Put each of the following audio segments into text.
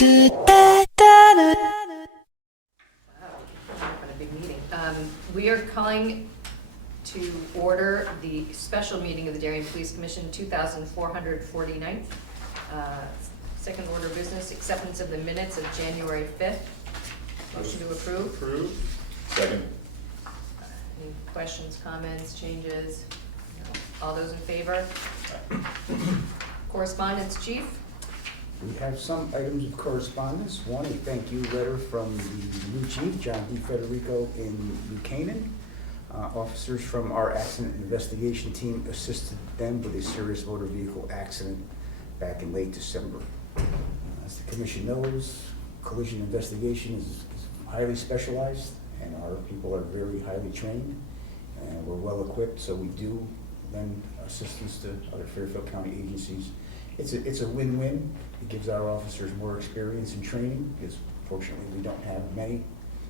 What a big meeting. We are calling to order the special meeting of the Darien Police Commission, 2449th. Second order of business, acceptance of the minutes of January 5th. Motion to approve. Approve. Second. Any questions, comments, changes? No. All those in favor? Correspondence, Chief? We have some items of correspondence. One, a thank you letter from the new chief, John DeFederico in New Canaan. Officers from our accident investigation team assisted them with a serious motor vehicle accident back in late December. As the commission knows, collision investigation is highly specialized, and our people are very highly trained, and we're well equipped, so we do lend assistance to other Fairfield County agencies. It's a win-win. It gives our officers more experience and training, because fortunately we don't have many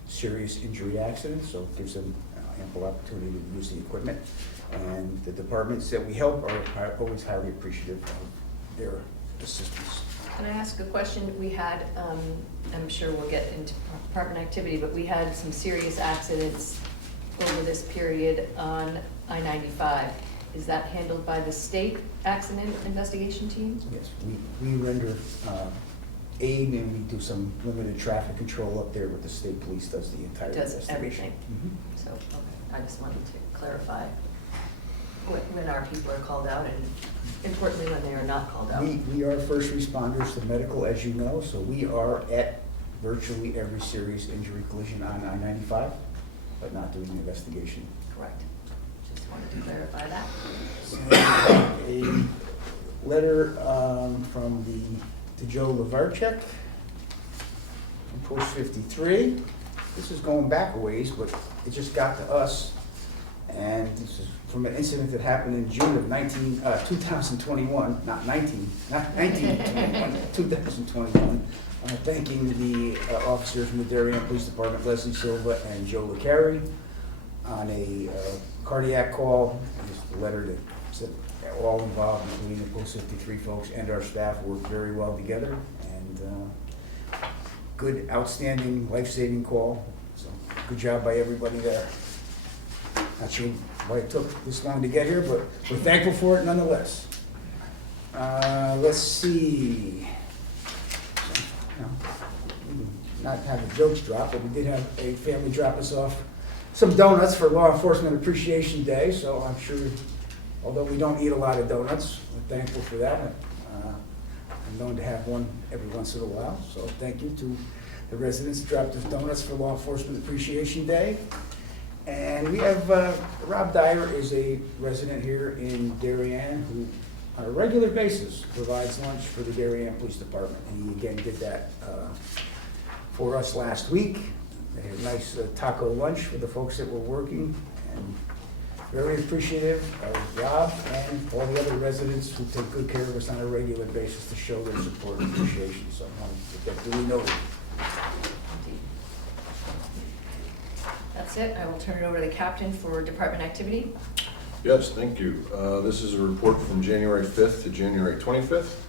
serious injury accidents, so it gives them ample opportunity to use the equipment. And the departments that we help are always highly appreciative of their assistance. Can I ask a question? We had, I'm sure we'll get into department activity, but we had some serious accidents over this period on I-95. Is that handled by the state accident investigation team? Yes, we render aid, and we do some limited traffic control up there, but the state police does the entire investigation. Does everything. Mhm. So, okay, I just wanted to clarify when our people are called out, and importantly, when they are not called out. We are first responders to medical, as you know, so we are at virtually every serious injury collision on I-95, but not doing the investigation. Correct. Just wanted to clarify that. A letter to Joe Lavarchek from Post 53. This is going back a ways, but it just got to us. And this is from an incident that happened in June of 2021, not 1921, 2021. Thanking the officers from the Darien Police Department, Leslie Silva and Joe LeCarry, on a cardiac call. Just a letter that said all involved, including the Post 53 folks and our staff, worked very well together. And good, outstanding, life-saving call. So good job by everybody there. Not sure why it took this long to get here, but we're thankful for it nonetheless. Let's see. So, we did not have a jokes drop, but we did have a family drop us off some donuts for Law Enforcement Appreciation Day, so I'm sure, although we don't eat a lot of donuts, we're thankful for that. I'm known to have one every once in a while, so thank you to the residents who dropped us donuts for Law Enforcement Appreciation Day. And we have, Rob Dyer is a resident here in Darien who, on a regular basis, provides lunch for the Darien Police Department. And he again did that for us last week. They had a nice taco lunch for the folks that were working, and very appreciative of Rob and all the other residents who take good care of us on a regular basis to show their support and appreciation. So I want to get that duly noted. That's it. I will turn it over to the captain for department activity. Yes, thank you. This is a report from January 5th to January 25th.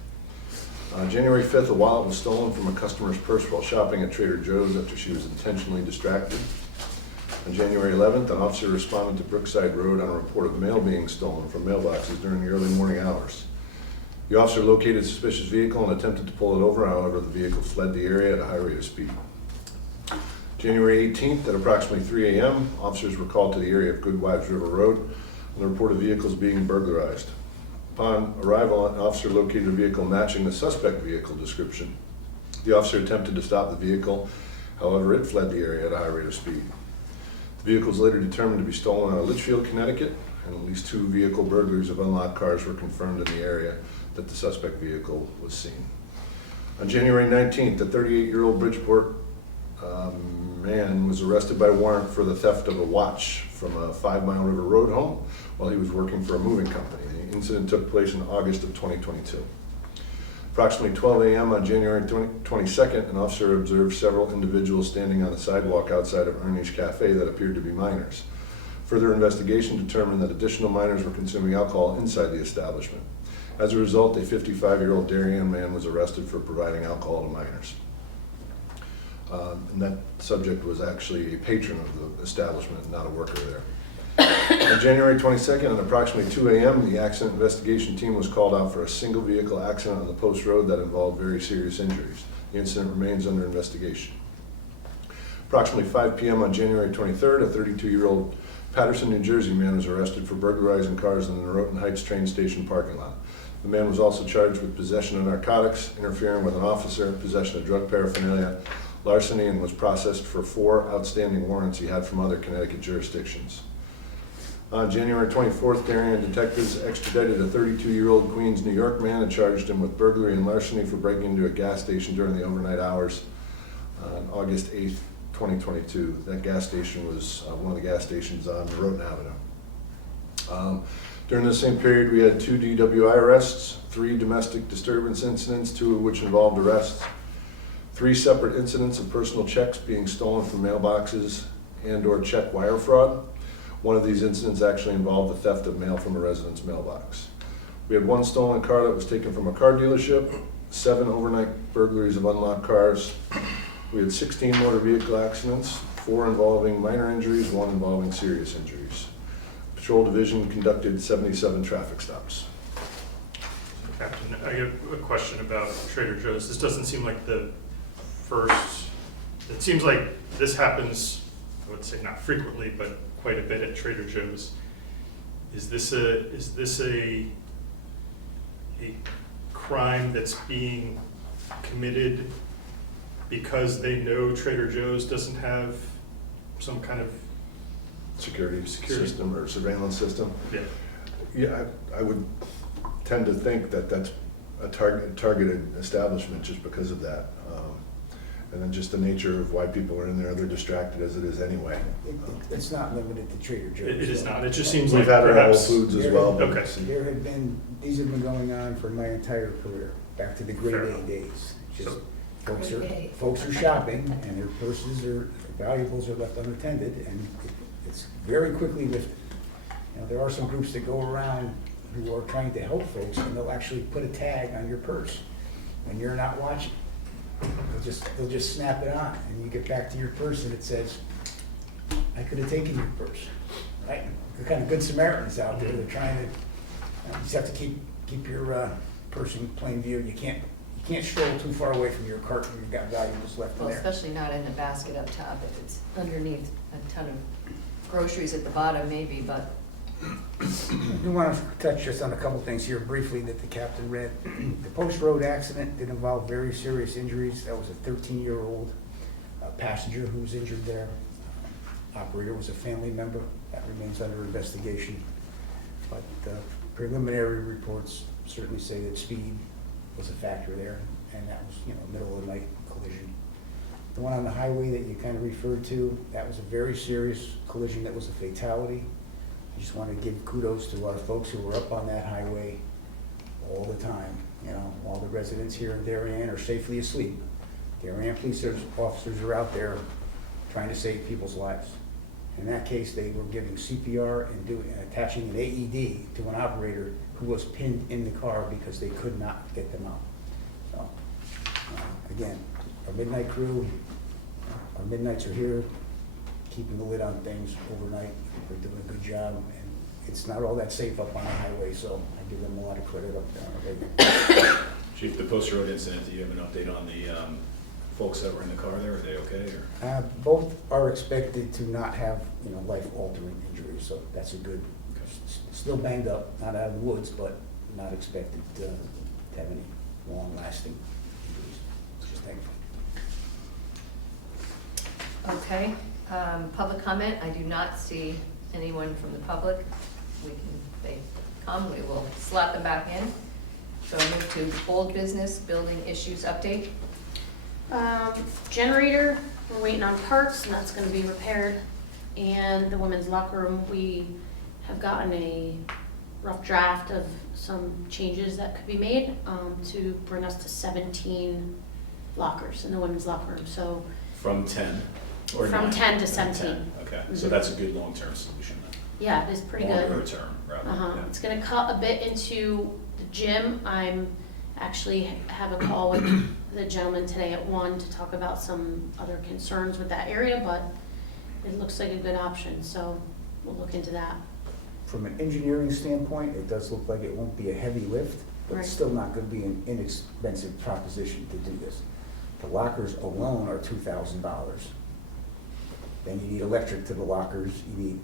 January 5th, a wallet was stolen from a customer's purse while shopping at Trader Joe's after she was intentionally distracted. On January 11th, an officer responded to Brookside Road on a report of mail being stolen from mailboxes during the early morning hours. The officer located a suspicious vehicle and attempted to pull it over. However, the vehicle fled the area at a high rate of speed. January 18th, at approximately 3 a.m., officers were called to the area of Goodwives River Road on the report of vehicles being burglarized. Upon arrival, an officer located a vehicle matching the suspect vehicle description. The officer attempted to stop the vehicle. However, it fled the area at a high rate of speed. The vehicle was later determined to be stolen out of Litchfield, Connecticut, and at least 2 vehicle burglaries of unlocked cars were confirmed in the area that the suspect vehicle was seen. On January 19th, a 38-year-old Bridgeport man was arrested by warrant for the theft of a watch from a 5 Mile River Road home while he was working for a moving company. The incident took place in August of 2022. Approximately 12 a.m. on January 22nd, an officer observed several individuals standing on the sidewalk outside of Ernie's Cafe that appeared to be minors. Further investigation determined that additional minors were consuming alcohol inside the establishment. As a result, a 55-year-old Darien man was arrested for providing alcohol to minors. And that subject was actually a patron of the establishment, not a worker there. On January 22nd, at approximately 2 a.m., the accident investigation team was called out for a single vehicle accident on the post road that involved very serious injuries. The incident remains under investigation. Approximately 5 p.m. on January 23rd, a 32-year-old Patterson, New Jersey man was arrested for burglarizing cars in the Norotan Heights train station parking lot. The man was also charged with possession of narcotics, interfering with an officer, possession of drug paraphernalia, larceny, and was processed for 4 outstanding warrants he had from other Connecticut jurisdictions. On January 24th, Darien detectives extradited a 32-year-old Queens, New York man and charged him with burglary and larceny for breaking into a gas station during the overnight hours on August 8th, 2022. That gas station was one of the gas stations on Norotan Avenue. During the same period, we had 2 DWI arrests, 3 domestic disturbance incidents, 2 of which involved arrests, 3 separate incidents of personal checks being stolen from mailboxes and/or check wire fraud. One of these incidents actually involved the theft of mail from a resident's mailbox. We had 1 stolen car that was taken from a car dealership, 7 overnight burglaries of unlocked cars. We had 16 motor vehicle accidents, 4 involving minor injuries, 1 involving serious injuries. Patrol Division conducted 77 traffic stops. Captain, I have a question about Trader Joe's. This doesn't seem like the first, it seems like this happens, I would say not frequently, but quite a bit at Trader Joe's. Is this a crime that's being committed because they know Trader Joe's doesn't have some kind of Security system or surveillance system? Yeah. Yeah, I would tend to think that that's a targeted establishment just because of that. And then just the nature of why people are in there, they're distracted as it is anyway. It's not limited to Trader Joe's. It is not. It just seems like We've had our Whole perhaps. Foods as well. but Okay. These have been going on for my entire career, back to the grade Fair A enough. days. Just So- Grade A. folks are shopping and their purses or valuables are left unattended and it's very quickly lifted. You know, there are some groups that go around who are trying to help folks and they'll actually put a tag on your purse when you're not watching. They'll just snap it on and you get back to your purse and it says, I could have taken your purse, right? The kind of good Samaritans out there, they're trying to, you just have to keep your purse in plain view. You can't stroll too far away from your cart when you've got valuables left in Well, there. especially not in the basket up top, if it's underneath a ton of groceries at the bottom maybe, but I do want to touch just on a couple things here briefly that the captain read. The post-road accident did involve very serious injuries. That was a 13-year-old passenger who was injured there. Operator was a family member. That remains under investigation. But preliminary reports certainly say that speed was a factor there, and that was, middle of the night collision. The one on the highway that you kind of referred to, that was a very serious collision that was a fatality. I just want to give kudos to our folks who were up on that highway all the time. All the residents here in Darien are safely asleep. Darien police officers are out there trying to save people's lives. In that case, they were giving CPR and attaching an AED to an operator who was pinned in the car because they could not get them out. So, again, our midnight crew, our midnights are here, keeping the lid on things overnight. They're doing a good job, and it's not all that safe up on the highway, so I give them a lot of credit up there. Chief, the post road incident, do you have an update on the folks that were in the car there? Are they okay? Or? Both are expected to not have, life-altering injuries, so that's a good. Still banged up, not out of the woods, but not expected to have any long-lasting injuries. Just thankful. okay. Public comment, I do not see anyone from the public. They come, we will slot them back in. So I move to old business, building issues update. Generator, we're waiting on parts and that's gonna be repaired. And the women's locker room, we have gotten a rough draft of some changes that could be made to bring us to 17 lockers in the women's locker room. So From 10? Or from 9? 10 to 17. 10. Okay, so Mhm. that's a good long-term solution then. Yeah, it's pretty good. Longer term, rather. Yeah. It's gonna cut a bit into the gym. I'm actually have a call with the gentleman today at 1 to talk about some other concerns with that area, but it looks like a good option, so we'll look into that. From an engineering standpoint, it does look like it won't be a heavy lift, but it's Right. still not gonna be an inexpensive proposition to do this. The lockers alone are $2,000. Then you need electric to the lockers, you need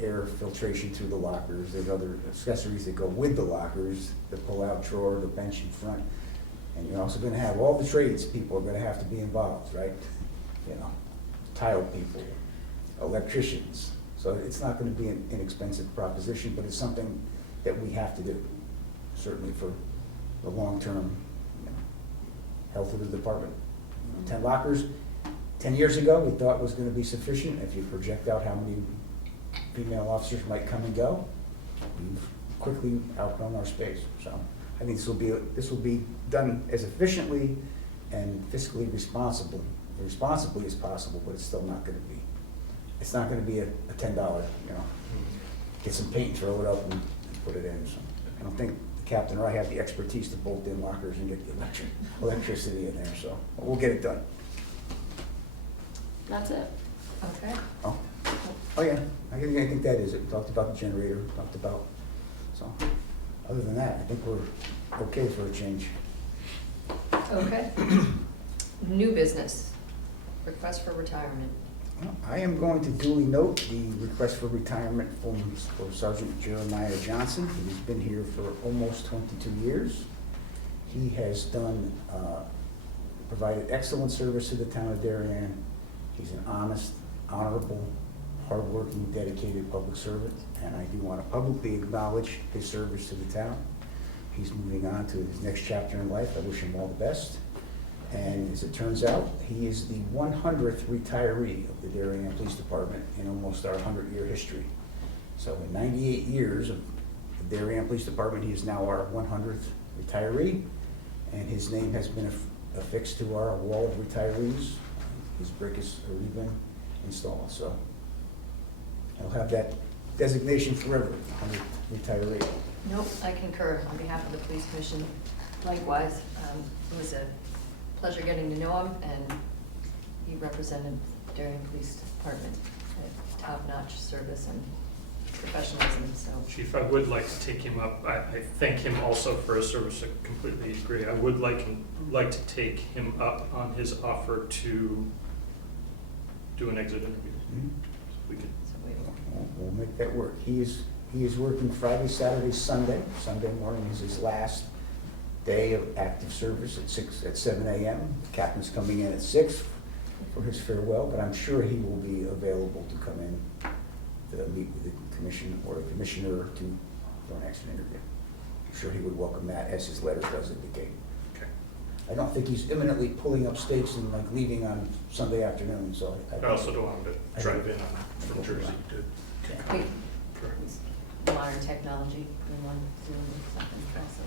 air filtration through the lockers, there's other accessories that go with the lockers, the pull-out drawer, the bench in front. And you're also gonna have all the trades, people are gonna have to be involved, right? You know, tile people, electricians. So it's not gonna be an inexpensive proposition, but it's something that we have to do, certainly for the long-term, you know, health of the department. 10 lockers, 10 years ago, we thought was gonna be sufficient. If you project out how many female officers might come and go, we've quickly outgrown our space. So I think this will be done as efficiently and fiscally responsibly as possible, but it's still not gonna be, it's not gonna be a $10, you know, get some paint, throw it up and put it in. So I don't think the captain or I have the expertise to bolt in lockers and get the electricity in there, so we'll get it done. That's it. Okay. Oh, yeah, I think that is it. We talked about the generator, talked about, so, other than that, I think we're okay for a change. Okay. New business, request for retirement. Well, I am going to duly note the request for retirement for Sergeant Jeremiah Johnson. He's been here for almost 22 years. He has done, provided excellent service to the town of Darien. He's an honest, honorable, hardworking, dedicated public servant, and I do want to publicly acknowledge his service to the town. He's moving on to his next chapter in life. I wish him all the best. And as it turns out, he is the 100th retiree of the Darien Police Department in almost our 100-year history. So in 98 years of the Darien Police Department, he is now our 100th retiree, and his name has been affixed to our wall of retirees. His brick has already been installed, so he'll have that designation forever, 100th retiree. Nope, I concur on behalf of the police commission. Likewise, it was a pleasure getting to know him, and he represented Darien Police Department at top-notch service and professionalism, so. Chief, I would like to take him up, I thank him also for his service, I completely agree. I would like to take him up on his offer to do an exit interview. Mhm. We could, So we We'll make that work. He is working Friday, Saturday, Sunday. Sunday morning is his last day of active service at 7 a.m. The captain's coming in at 6 for his farewell, but I'm sure he will be available to come in to meet with the commission or the commissioner for an exit interview. I'm sure he would welcome that, as his letter does indicate. okay. I don't think he's imminently pulling up stakes and like leaving on Sunday afternoon, so. I also don't want him to drive in from Jersey to We- come. Correct. modern technology, we want Zoom or something also.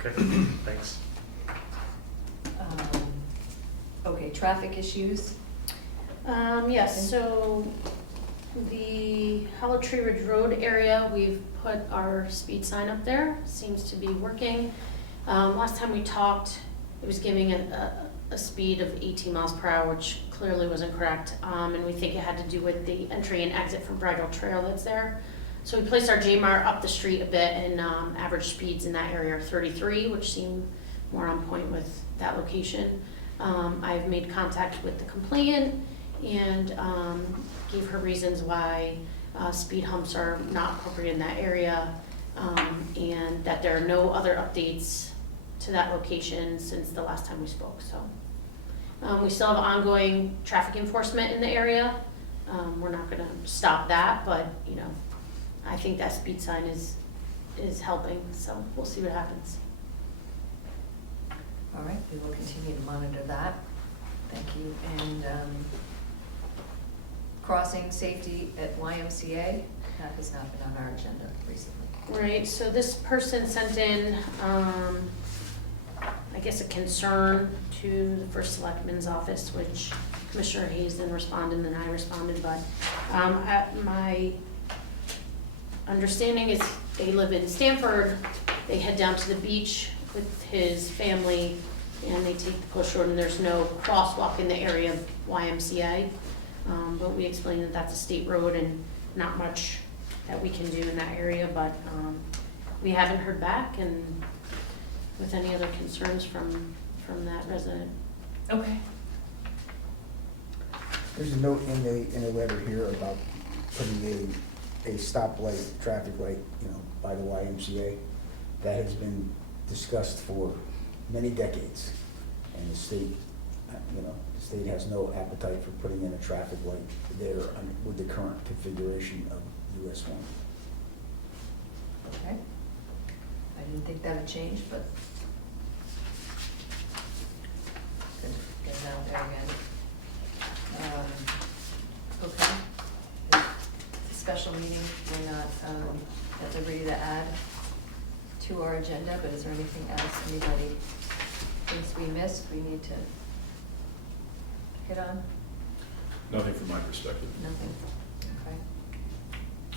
Okay, thanks. Okay, traffic issues. Yes, so the Hollow Tree Ridge Road area, we've put our speed sign up there, seems to be working. Last time we talked, it was giving a speed of 18 miles per hour, which clearly wasn't correct. And we think it had to do with the entry and exit from Bridle Trail that's there. So we placed our J-Mar up the street a bit, and average speeds in that area are 33, which seem more on point with that location. I've made contact with the complainant and gave her reasons why speed humps are not appropriate in that area, and that there are no other updates to that location since the last time we spoke. So we still have ongoing traffic enforcement in the area. We're not gonna stop that, but you know, I think that speed sign is helping, so we'll see what happens. All right, we will continue to monitor that. Thank you. And crossing safety at YMCA, that has not been on our agenda recently. Right, so this person sent in, I guess, a concern to the First Selectman's office, which Commissioner Hayes then responded, and then I responded, but my understanding is they live in Stamford, they head down to the beach with his family. and they take the push road, and there's no crosswalk in the area of YMCA. But we explained that that's a state road and not much that we can do in that area, but we haven't heard back and with any other concerns from that resident. Okay. There's a note in the letter here about putting a stoplight, traffic light, by the YMCA. That has been discussed for many decades. And the state, the state has no appetite for putting in a traffic light there with the current configuration of US 1. Okay. I didn't think that would change, but good, get it out there again. Okay. The special meeting, we're not at liberty to add to our agenda, but is there anything else anybody thinks we missed, we need to hit on? Nothing from my perspective. Nothing?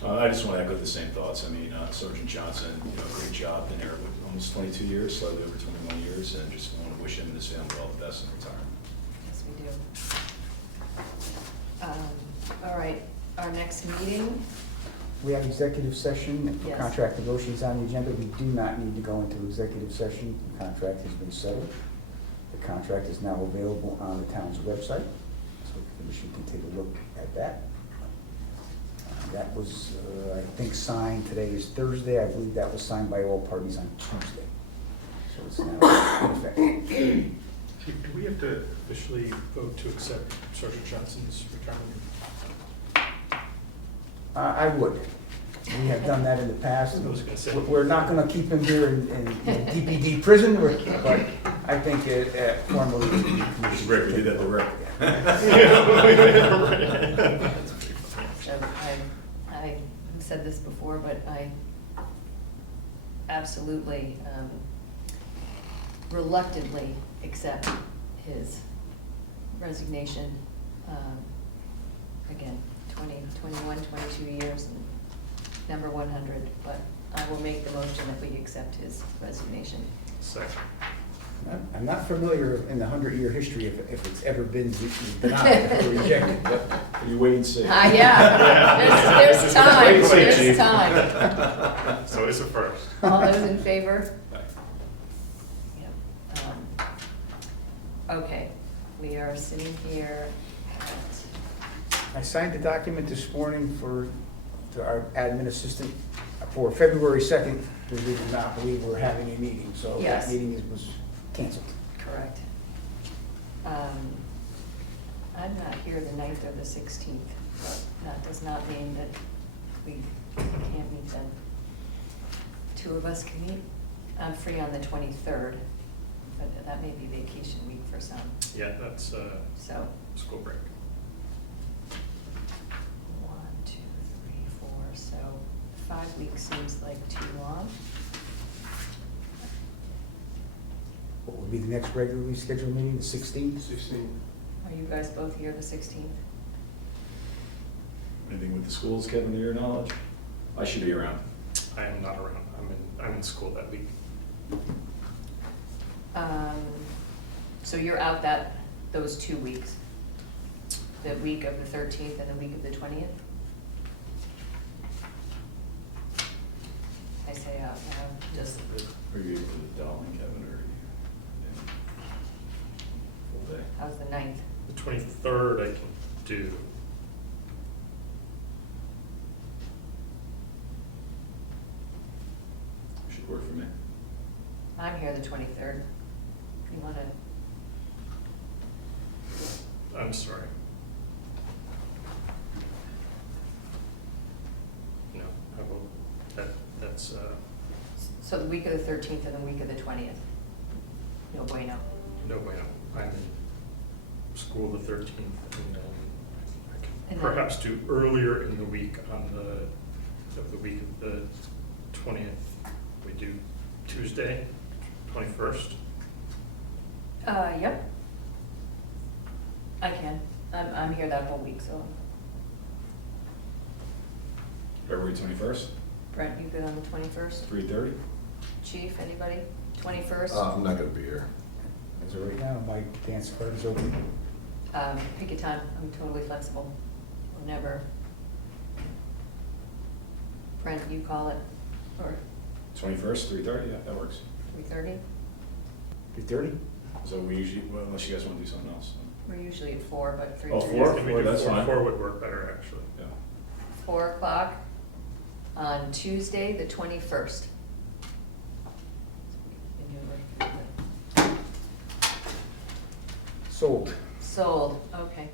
Okay. I just want to echo the same thoughts. I mean, Sergeant Johnson, great job, been there with almost 22 years, slightly over 21 years, and just want to wish him and his family all the best in retirement. Yes, we do. All right, our next meeting, We have executive session for Yes. contract negotiations on the agenda. We do not need to go into executive session. The contract has been settled. The contract is now available on the town's website, so the commission can take a look at that. That was, I think, signed, today is Thursday. I believe that was signed by all parties on Tuesday. So it's now in effect. Do we have to officially vote to accept Sergeant Johnson's retirement? I would. We have done that in the past. I was gonna say. We're not gonna keep him here in DPD prison, but I think formally. Just Rick, we did that to Rick. so I have said this before, but I absolutely reluctantly accept his resignation. Again, 21, 22 years and number 100, but I will make the motion that we accept his resignation. Second. I'm not familiar in the 100-year history if it's ever been denied or rejected, but You wait and see. Yeah, there's time, Wait and see, there's Chief. time. So it's a first. All those in favor? Aye. Yep. Okay, we are sitting here at, I signed the document this morning to our admin assistant for February 2nd, because we did not believe we're having a meeting, so that Yes. meeting was canceled. correct. I'm not here the 9th or the 16th, but that does not mean that we can't meet then. Two of us can meet. I'm free on the 23rd, but that may be vacation week for some, Yeah, that's so. school break. 1, 2, 3, 4, so 5 weeks seems like too long. What would be the next regularly scheduled meeting, the 16th? 16. Are you guys both here the 16th? Anything with the schools, Kevin, to your knowledge? I should be around. I am not around. I'm in school that week. So you're out those 2 weeks? The week of the 13th and the week of the 20th? I say out now, just, Are you able to dial in, Kevin, or? Yeah. Full day. how's the 9th? The 23rd I can do. Should work for me. I'm here the 23rd. You wanna, I'm sorry. No, I will, that's, so the week of the 13th and the week of the 20th? No bueno. no bueno. I'm in school the 13th, and then I And can then- perhaps do earlier in the week on the week of the 20th. We do Tuesday, 21st. Yep. I can. I'm here that whole week, so. February 21st, Brent, you good on the 21st? 3:30? Chief, anybody? 21st? I'm not gonna be here. As of right now, my dance card is open. Pick a time, I'm totally flexible, whenever. Brent, you call it, or 21st, 3:30, yeah, that works. 3:30? 3:30? So we usually, well, unless you guys want to do something else. We're usually at 4, but 3:30. Oh, 4? Can we do That's fine. 4 would work better, actually. Yeah. 4 o'clock on Tuesday, the 21st. Sold. Sold, okay.